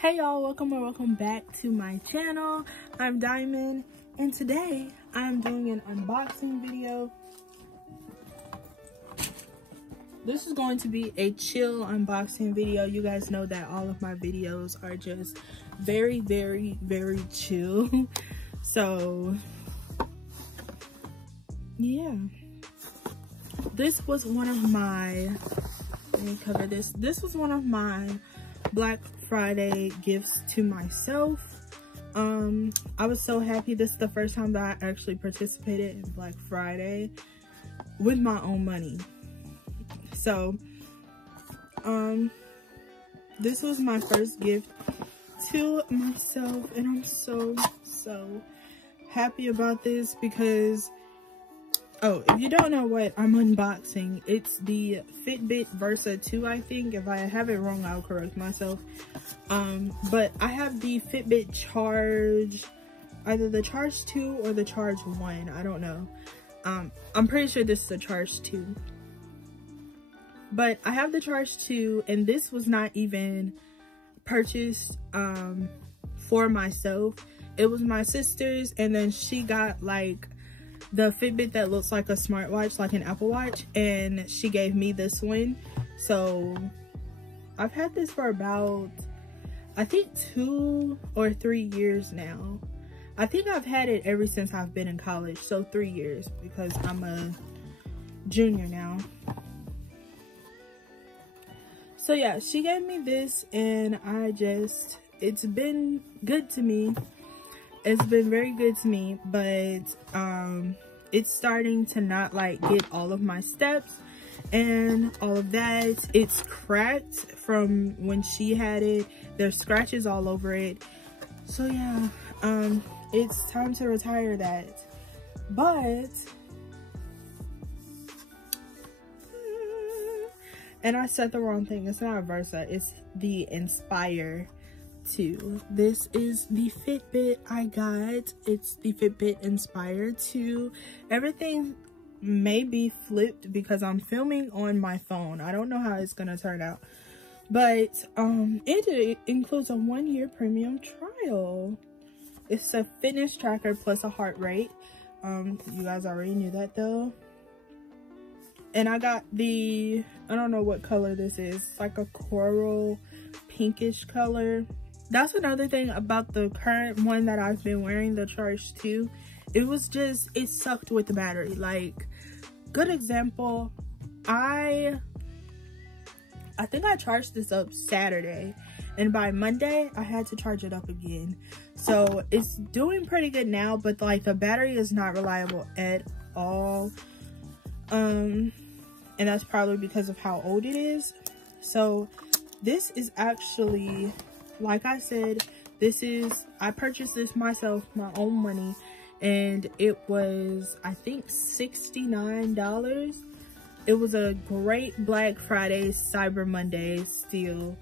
Hey y'all, welcome back to my channel. I'm Diamond, and today I'm doing an unboxing video. This is going to be a chill unboxing video. You guys know that all of my videos are just very chill. So yeah, this was one of my, let me cover this. This was one of my Black Friday gifts to myself. I was so happy. This is the first time that I actually participated in Black Friday with my own money. So this was my first gift to myself, and I'm so happy about this because, oh, if you don't know what I'm unboxing, it's the Fitbit Versa 2, I think. If I have it wrong, I'll correct myself. But I have the Fitbit Charge, either the Charge 2 or the Charge 1, I don't know. I'm pretty sure this is the Charge 2. But I have the Charge 2, and this was not even purchased for myself. It was my sister's, and then she got like the Fitbit that looks like a smartwatch, like an Apple Watch, and she gave me this one. So I've had this for about, I think, 2 or 3 years now. I think I've had it ever since I've been in college, so 3 years, because I'm a junior now. So yeah, she gave me this, and it's been good to me. It's been very good to me, but it's starting to not like get all of my steps and all of that. It's cracked from when she had it. There's scratches all over it. So yeah, it's time to retire that. But and I said the wrong thing. It's not a Versa, it's the Inspire 2. This is the Fitbit I got. It's the Fitbit Inspire 2. Everything may be flipped because I'm filming on my phone. I don't know how it's gonna turn out, but it includes a 1-year premium trial. It's a fitness tracker plus a heart rate. You guys already knew that though. And I got the, I don't know what color this is. It's like a coral pinkish color. That's another thing about the current one that I've been wearing, the Charge 2. It was just, it sucked with the battery. Like, good example, I think I charged this up Saturday, and by Monday I had to charge it up again. So it's doing pretty good now, but like the battery is not reliable at all. And that's probably because of how old it is. So this is actually, like I said, I purchased this myself, my own money, and it was, I think, $69. It was a great Black Friday, Cyber Monday steal.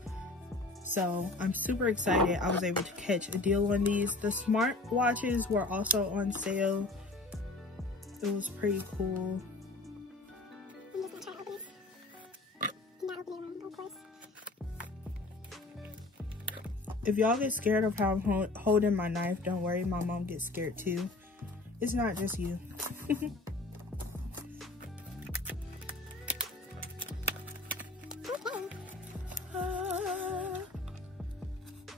So I'm super excited I was able to catch a deal on these. The smartwatches were also on sale. It was pretty cool. If y'all get scared of how I'm holding my knife, don't worry, my mom gets scared too. It's not just you.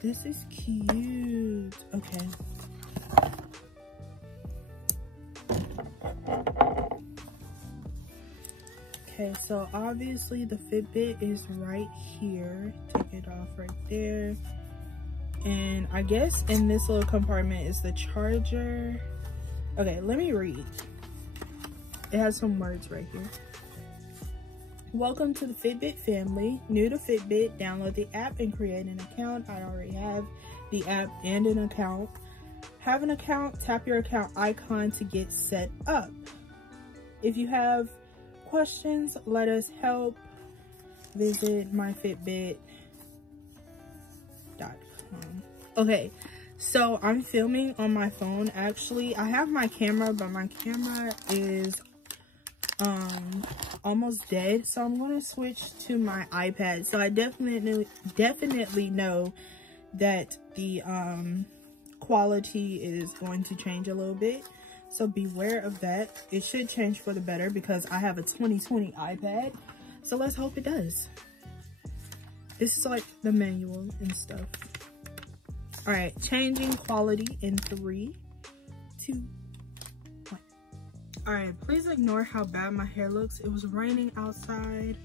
This is cute. Okay. Okay, so obviously the Fitbit is right here. Take it off right there. And I guess in this little compartment is the charger. Okay, let me read. It has some words right here. Welcome to the Fitbit family. New to Fitbit, download the app and create an account. I already have the app and an account. Have an account, tap your account icon to get set up. If you have questions, let us help. Visit myfitbit.com. Okay, so I'm filming on my phone. Actually, I have my camera, but my camera is almost dead, so I'm going to switch to my iPad. So I definitely know that the quality is going to change a little bit, so beware of that. It should change for the better because I have a 2020 iPad, so let's hope it does. This is like the manual and stuff. All right, changing quality in 3, 2, 1. All right, please ignore how bad my hair looks. It was raining outside,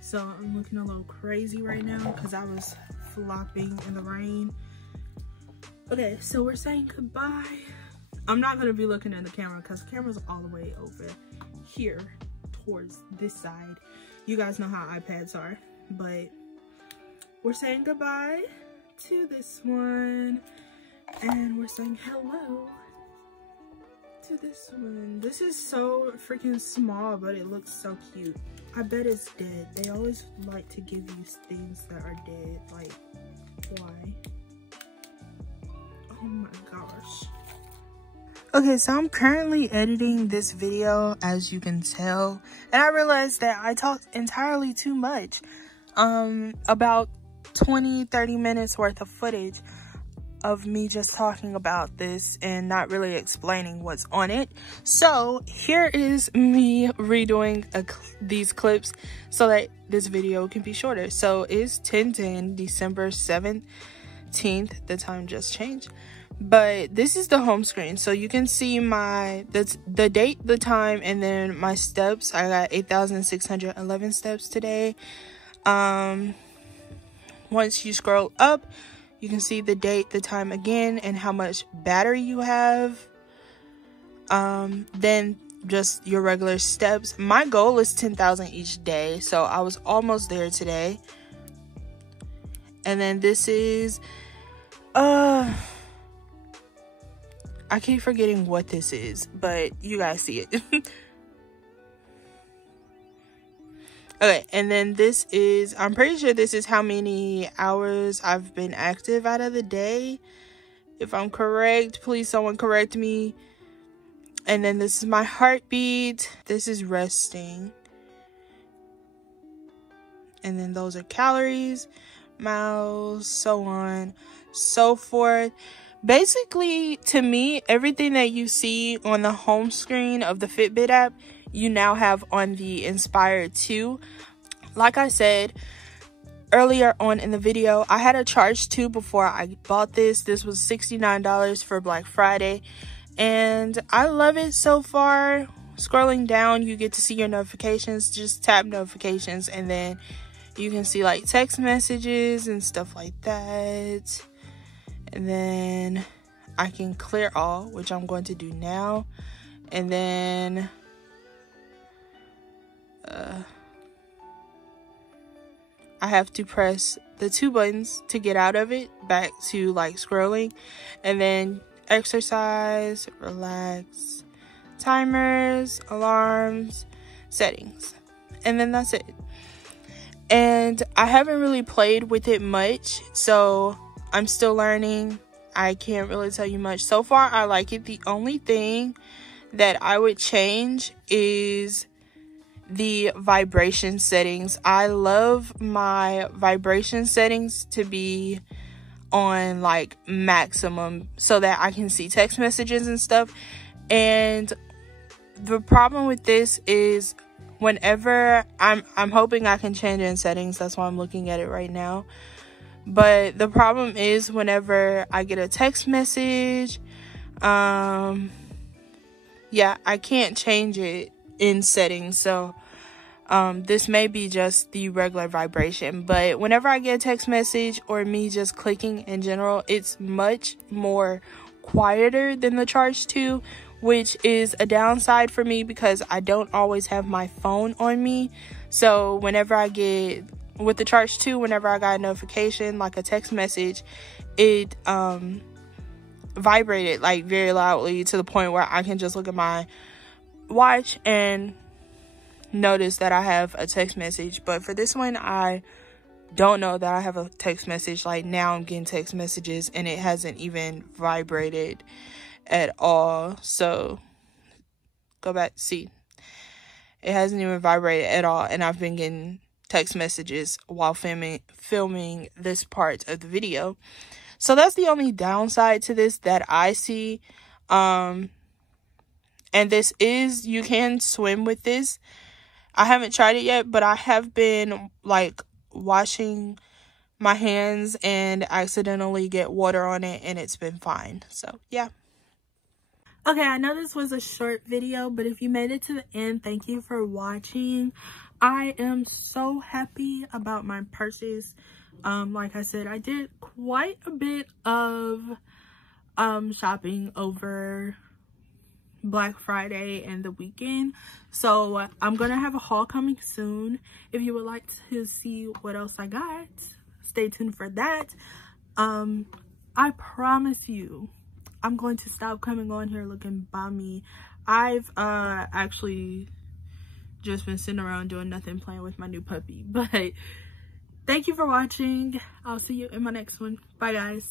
so I'm looking a little crazy right now because I was flopping in the rain. Okay, so we're saying goodbye. I'm not gonna be looking in the camera because the camera's all the way over here towards this side. You guys know how iPads are, but we're saying goodbye to this one, and we're saying hello to this one. This is so freaking small, but it looks so cute. I bet it's dead. They always like to give you things that are dead. Like, why? Oh my gosh. Okay, so I'm currently editing this video, as you can tell, and I realized that I talked entirely too much. About 20-30 minutes worth of footage of me just talking about this and not really explaining what's on it. So here is me redoing these clips so that this video can be shorter. So it's 10/10, December 17th. The time just changed, but this is the home screen, so you can see the date, the time, and then my steps. I got 8,611 steps today. Once you scroll up, you can see the date, the time again, and how much battery you have. Then just your regular steps. My goal is 10,000 each day, so I was almost there today. And then this is I keep forgetting what this is, but you guys see it. Okay, and then this is, I'm pretty sure this is how many hours I've been active out of the day. If I'm correct, please someone correct me. And then this is my heartbeat. This is resting. And then those are calories, miles, so on, so forth. Basically, to me, everything that you see on the home screen of the Fitbit app, you now have on the Inspire 2. Like I said earlier on in the video, I had a Charge 2 before I bought this. This was $69 for Black Friday, and I love it so far. Scrolling down, you get to see your notifications. Just tap notifications, and then you can see like text messages and stuff like that. And then I can clear all, which I'm going to do now. And then I have to press the 2 buttons to get out of it, back to like scrolling. And then exercise, relax, timers, alarms, settings, and then that's it. And I haven't really played with it much, so I'm still learning. I can't really tell you much. So far, I like it. The only thing that I would change is the vibration settings. I love my vibration settings to be on like maximum so that I can see text messages and stuff. And the problem with this is whenever I'm hoping I can change in settings. That's why I'm looking at it right now. But the problem is whenever I get a text message, yeah, I can't change it in settings. So this may be just the regular vibration, but whenever I get a text message or me just clicking in general, it's much more quieter than the Charge 2, which is a downside for me because I don't always have my phone on me. So whenever I get with the Charge 2, whenever I got a notification like a text message, it vibrated like very loudly to the point where I can just look at my watch and notice that I have a text message. But for this one, I don't know that I have a text message. Like now I'm getting text messages and it hasn't even vibrated at all. So go back, see, it hasn't even vibrated at all, and I've been getting text messages while filming this part of the video. So that's the only downside to this that I see. And this is, you can swim with this. I haven't tried it yet, but I have been like washing my hands and accidentally get water on it, and it's been fine. So yeah. Okay, I know this was a short video, but if you made it to the end, thank you for watching. I am so happy about my purses. Like I said, I did quite a bit of shopping over Black Friday and the weekend, so I'm gonna have a haul coming soon. If you would like to see what else I got, stay tuned for that. I promise you, I'm going to stop coming on here looking bummy. I've actually just been sitting around doing nothing, playing with my new puppy. But thank you for watching. I'll see you in my next one. Bye guys.